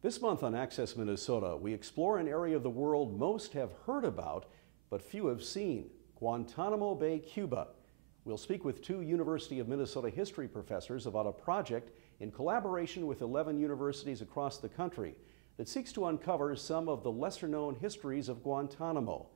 This month on Access Minnesota, we explore an area of the world most have heard about, but few have seen, Guantanamo Bay, Cuba. We'll speak with two University of Minnesota history professors about a project in collaboration with 11 universities across the country that seeks to uncover some of the lesser-known histories of Guantanamo.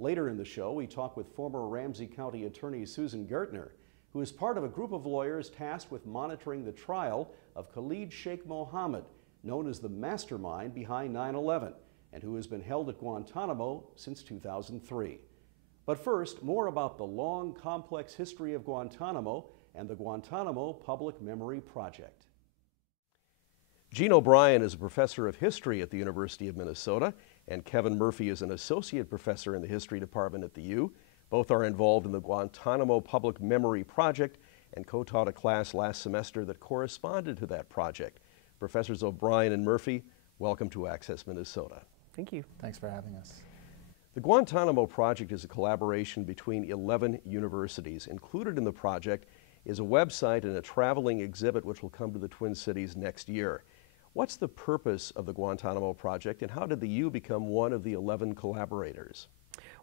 Later in the show, we talk with former Ramsey County Attorney Susan Gartner, who is part of a group of lawyers tasked with monitoring the trial of Khalid Sheikh Mohammed, known as the mastermind behind 9/11, and who has been held at Guantanamo since 2003. But first, more about the long, complex history of Guantanamo and the Guantanamo Public Memory Project. Jeanne OBrien is a professor of history at the University of Minnesota, and Kevin Murphy is an associate professor in the history department at the U. Both are involved in the Guantanamo Public Memory Project and co-taught a class last semester that corresponded to that project. Professors OBrien and Murphy, welcome to Access Minnesota. Thank you. Thanks for having us. The Guantanamo Project is a collaboration between 11 universities. Included in the project is a website and a traveling exhibit which will come to the Twin Cities next year. What's the purpose of the Guantanamo Project, and how did the U become one of the 11 collaborators?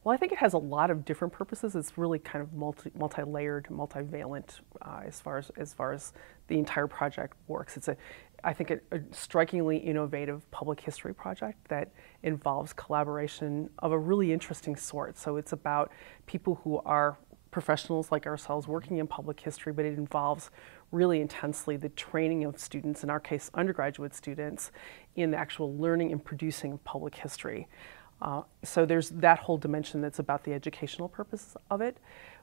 Well, I think it has a lot of different purposes. It's really kind of multi-layered, multivalent as far as the entire project works. It's I think a strikingly innovative public history project that involves collaboration of a really interesting sort. So it's about people who are professionals like ourselves working in public history, but it involves really intensely the training of students, in our case undergraduate students, in the actual learning and producing of public history. So there's that whole dimension that's about the educational purpose of it.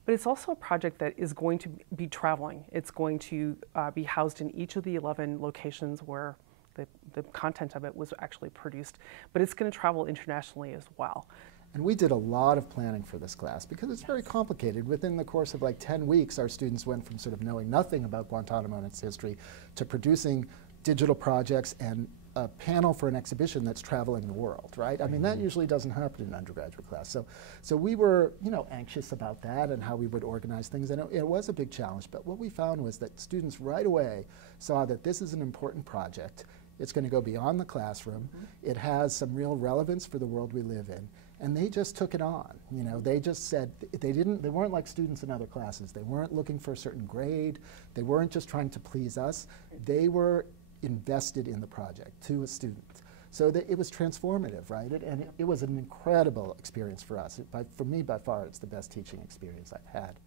But it's also a project that is going to be traveling. It's going to be housed in each of the 11 locations where the content of it was actually produced. But it's going to travel internationally as well. And we did a lot of planning for this class because it's very complicated. Within the course of like 10 weeks, our students went from sort of knowing nothing about Guantanamo and its history to producing digital projects and a panel for an exhibition that's traveling the world, right? I mean, that usually doesn't happen in an undergraduate class. So we were, anxious about that and how we would organize things, and it was a big challenge. But what we found was that students right away saw that this is an important project. It's going to go beyond the classroom. It has some real relevance for the world we live in. And they just took it on. They just said they weren't like students in other classes. They weren't looking for a certain grade. They weren't just trying to please us. They were invested in the project to a student. So that it was transformative, right? And it was an incredible experience for us. For me, by far, it's the best teaching experience I've had.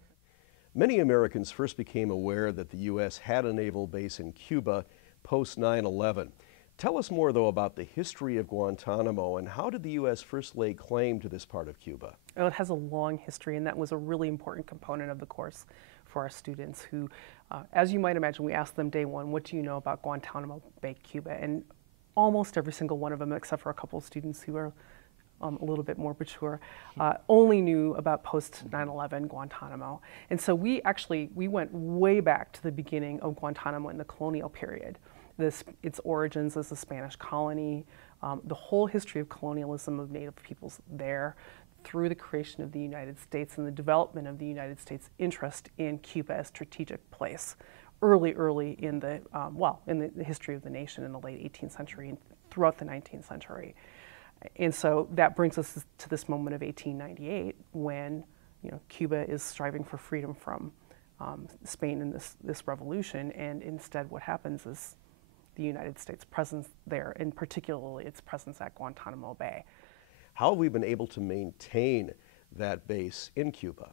Many Americans first became aware that the U.S. had a naval base in Cuba post 9/11. Tell us more, though, about the history of Guantanamo and how did the U.S. first lay claim to this part of Cuba? Well, it has a long history, and that was a really important component of the course for our students who, as you might imagine, we asked them day one, what do you know about Guantanamo Bay, Cuba? And almost every single one of them, except for a couple of students who are a little bit more mature, only knew about post 9/11 Guantanamo. And so we went way back to the beginning of Guantanamo in the colonial period. Its origins as a Spanish colony, the whole history of colonialism of Native peoples there, through the creation of the United States and the development of the United States' interest in Cuba as a strategic place, early in the history of the nation in the late 18th century and throughout the 19th century. And so that brings us to this moment of 1898 when Cuba is striving for freedom from Spain in this revolution, and instead what happens is the United States' presence there, and particularly its presence at Guantanamo Bay. How have we been able to maintain that base in Cuba?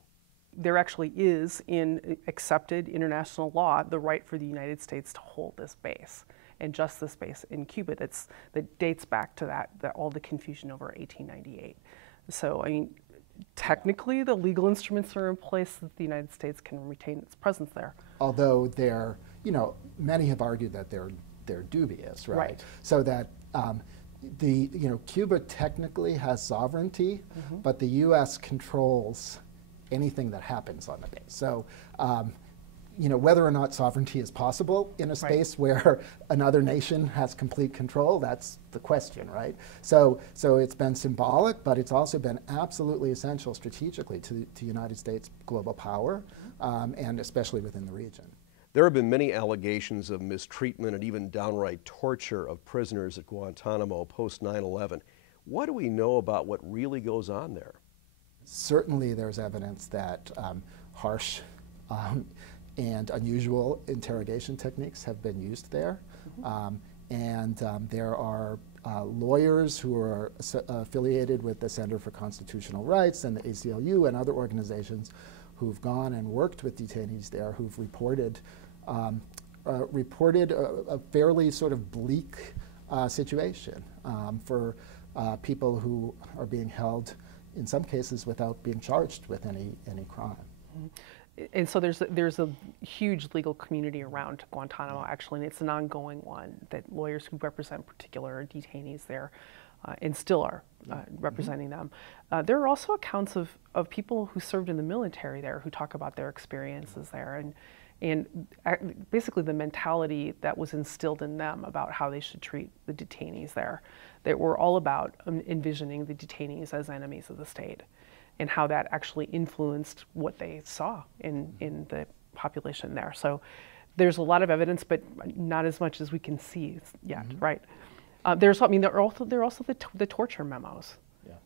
There actually is, in accepted international law, the right for the United States to hold this base, and just this base in Cuba that dates back to that all the confusion over 1898. So, I mean, technically the legal instruments are in place that the United States can retain its presence there. Although many have argued that they're dubious, right? So that Cuba technically has sovereignty, but the U.S. controls anything that happens on the base. So, whether or not sovereignty is possible in a space where another nation has complete control, that's the question, right? So it's been symbolic, but it's also been absolutely essential strategically to the United States global power, and especially within the region. There have been many allegations of mistreatment and even downright torture of prisoners at Guantanamo post 9/11. What do we know about what really goes on there? Certainly there's evidence that harsh and unusual interrogation techniques have been used there. There are lawyers who are affiliated with the Center for Constitutional Rights and the ACLU and other organizations who've gone and worked with detainees there, who've reported a fairly sort of bleak situation for people who are being held, in some cases, without being charged with any crime. And so there's a huge legal community around Guantanamo, actually, and it's an ongoing one, that lawyers who represent particular detainees there and still are representing them. There are also accounts of people who served in the military there who talk about their experiences there and basically the mentality that was instilled in them about how they should treat the detainees there. They were all about envisioning the detainees as enemies of the state, and how that actually influenced what they saw in the population there. So there's a lot of evidence, but not as much as we can see yet, right? There are also the torture memos,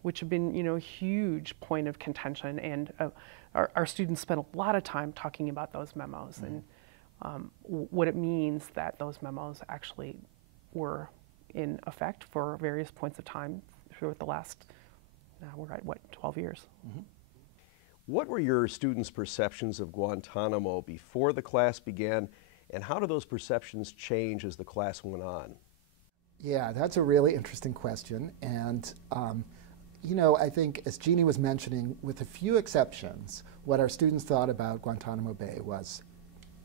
which have been, a huge point of contention, and our students spent a lot of time talking about those memos and what it means that those memos actually were in effect for various points of time throughout the last, we're at what, 12 years. What were your students' perceptions of Guantanamo before the class began, and how do those perceptions change as the class went on? Yeah, that's a really interesting question. And, I think, as Jeannie was mentioning, with a few exceptions, what our students thought about Guantanamo Bay was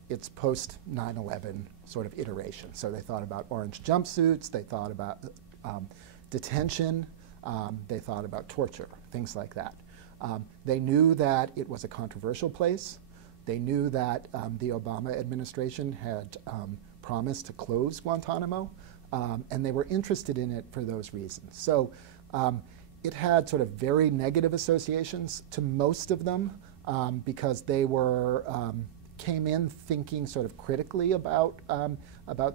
its post 9/11 sort of iteration. So they thought about orange jumpsuits, they thought about detention, they thought about torture, things like that. They knew that it was a controversial place. They knew that the Obama administration had promised to close Guantanamo, and they were interested in it for those reasons. So it had sort of very negative associations to most of them because they came in thinking sort of critically about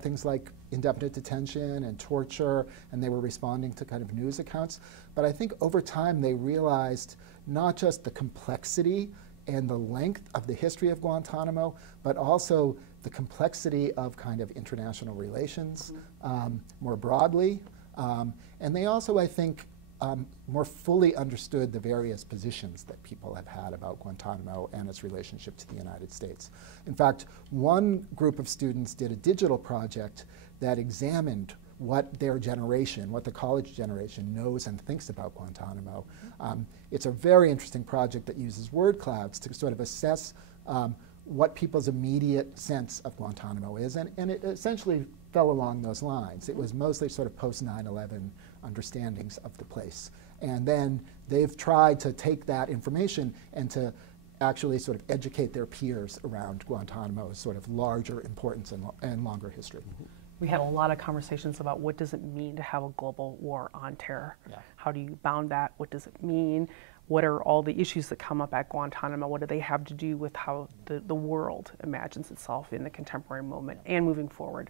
things like indefinite detention and torture, and they were responding to kind of news accounts. But I think over time they realized not just the complexity and the length of the history of Guantanamo, but also the complexity of kind of international relations more broadly. And they also, I think, more fully understood the various positions that people have had about Guantanamo and its relationship to the United States. In fact, one group of students did a digital project that examined what their generation, what the college generation knows and thinks about Guantanamo. It's a very interesting project that uses word clouds to sort of assess what people's immediate sense of Guantanamo is, and it essentially fell along those lines. It was mostly sort of post 9/11 understandings of the place. And then they've tried to take that information and to actually sort of educate their peers around Guantanamo's sort of larger importance and longer history. We had a lot of conversations about what does it mean to have a global war on terror? How do you bound that? What does it mean? What are all the issues that come up at Guantanamo? What do they have to do with how the world imagines itself in the contemporary moment and moving forward?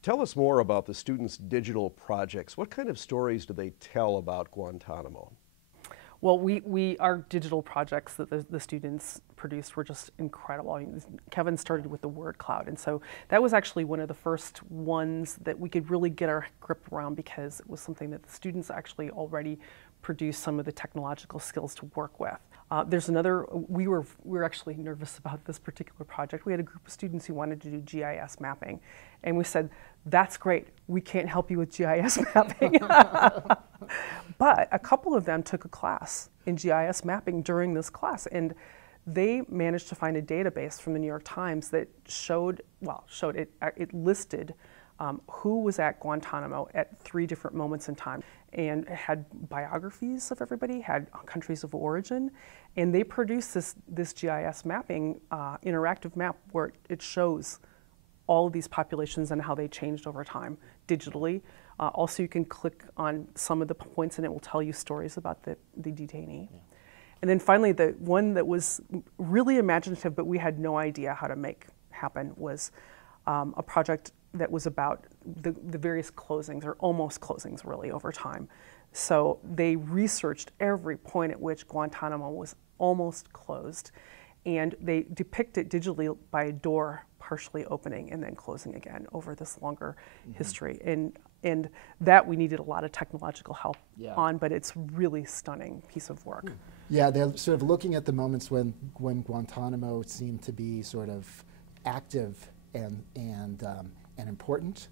Tell us more about the students' digital projects. What kind of stories do they tell about Guantanamo? Well, our digital projects that the students produced were just incredible. I mean, Kevin started with the word cloud, and so that was actually one of the first ones that we could really get our grip around, because it was something that the students actually already produced some of the technological skills to work with. There's another, we were actually nervous about this particular project. We had a group of students who wanted to do GIS mapping, and we said, that's great, we can't help you with GIS mapping. But a couple of them took a class in GIS mapping during this class, and they managed to find a database from the New York Times that it listed who was at Guantanamo at 3 different moments in time, and it had biographies of everybody, had countries of origin, and they produced this GIS mapping, interactive map, where it shows all of these populations and how they changed over time digitally. Also, you can click on some of the points and it will tell you stories about the detainee. And then finally, the one that was really imaginative, but we had no idea how to happen was a project that was about the various closings, or almost closings really, over time. So they researched every point at which Guantanamo was almost closed, and they depict it digitally by a door partially opening and then closing again over this longer history. And that we needed a lot of technological help on, but it's really stunning piece of work. Yeah, they're sort of looking at the moments when Guantanamo seemed to be sort of active and important.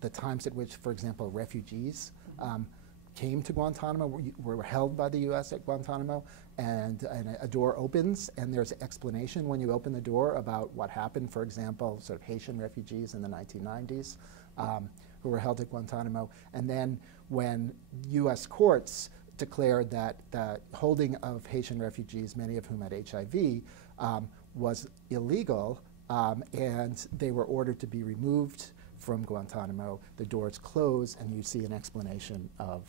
The times at which, for example, refugees came to Guantanamo, were held by the U.S. at Guantanamo, and a door opens, and there's explanation when you open the door about what happened. For example, sort of Haitian refugees in the 1990s who were held at Guantanamo. And then when U.S. courts declared that the holding of Haitian refugees, many of whom had HIV, was illegal, and they were ordered to be removed from Guantanamo, the doors close, and you see an explanation of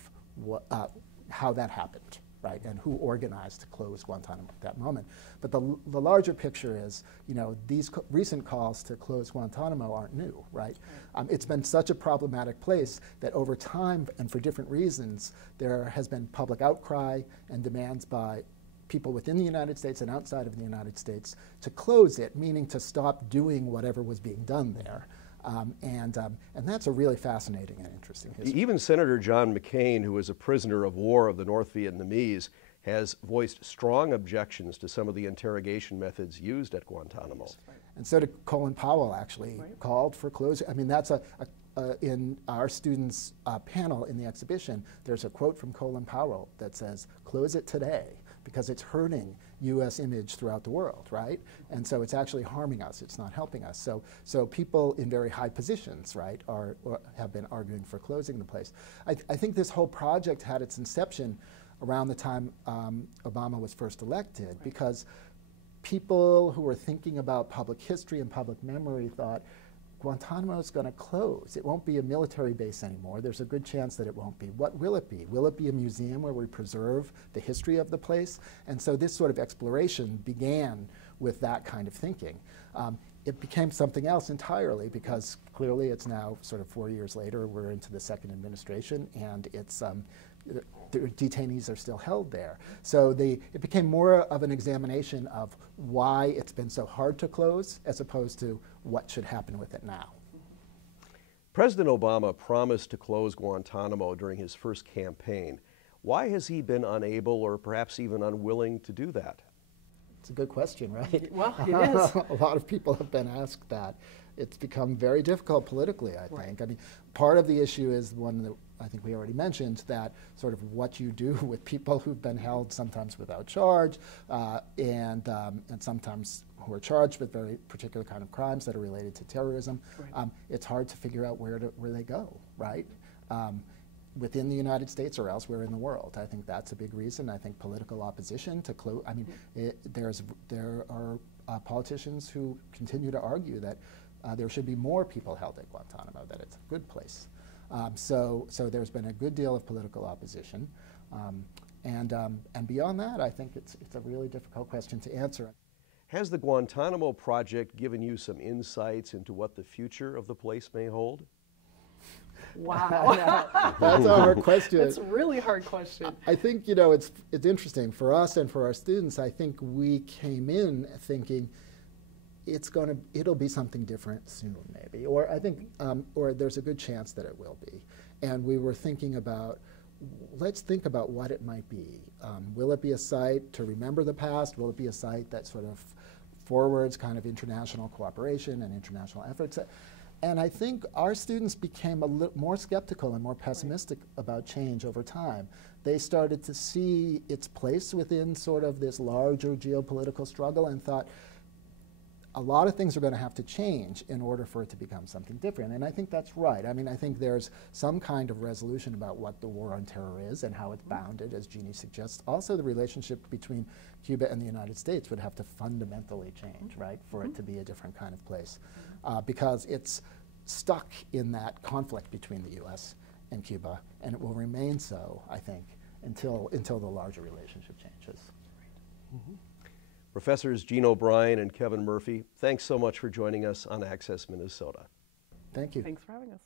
how that happened, right, and who organized to close Guantanamo at that moment. But the larger picture is, you know, these recent calls to close Guantanamo aren't new, right? It's been such a problematic place that over time, and for different reasons, there has been public outcry and demands by people within the United States and outside of the United States to close it, meaning to stop doing whatever was being done there. And that's a really fascinating and interesting history. Even Senator John McCain, who was a prisoner of war of the North Vietnamese, has voiced strong objections to some of the interrogation methods used at Guantanamo. And so did Colin Powell, actually, called for closing. I mean, that's in our students' panel in the exhibition, there's a quote from Colin Powell that says, "Close it today," because it's hurting U.S. image throughout the world, right? And so it's actually harming us. It's not helping us. So people in very high positions, right, have been arguing for closing the place. I think this whole project had its inception around the time Obama was first elected, because people who were thinking about public history and public memory thought, Guantanamo is going to close. It won't be a military base anymore. There's a good chance that it won't be. What will it be? Will it be a museum where we preserve the history of the place? And so this sort of exploration began with that kind of thinking. It became something else entirely, because clearly it's now sort of 4 years later, we're into the second administration, and it's the detainees are still held there. So it became more of an examination of why it's been so hard to close, as opposed to what should happen with it now. President Obama promised to close Guantanamo during his first campaign. Why has he been unable, or perhaps even unwilling, to do that? It's a good question, right? Well, it is. A lot of people have been asked that. It's become very difficult politically, I think. I mean, part of the issue is one that I think we already mentioned, that sort of what you do with people who've been held sometimes without charge, and sometimes who are charged with very particular kind of crimes that are related to terrorism. It's hard to figure out where they go, right? Within the United States or elsewhere in the world. I think that's a big reason. I think political opposition to close. I mean, there are politicians who continue to argue that there should be more people held at Guantanamo, that it's a good place. So there's been a good deal of political opposition. And beyond that, I think it's a really difficult question to answer. Has the Guantanamo Project given you some insights into what the future of the place may hold? Wow. That's a hard question. That's a really hard question. I think, you know, it's interesting for us and for our students. I think we came in thinking it'll be something different soon, maybe, or I think, or there's a good chance that it will be. And we were thinking about, let's think about what it might be. Will it be a site to remember the past? Will it be a site that sort of forwards kind of international cooperation and international efforts? And I think our students became a little more skeptical and more pessimistic about change over time. They started to see its place within sort of this larger geopolitical struggle and thought, a lot of things are going to have to change in order for it to become something different. And I think that's right. I mean, I think there's some kind of resolution about what the war on terror is and how it's bounded, as Jeannie suggests. Also, the relationship between Cuba and the United States would have to fundamentally change, right, for it to be a different kind of place. Because it's stuck in that conflict between the U.S. and Cuba, and it will remain so, I think, until the larger relationship changes. Professors Jeanne OBrien and Kevin Murphy, thanks so much for joining us on Access Minnesota. Thank you. Thanks for having us.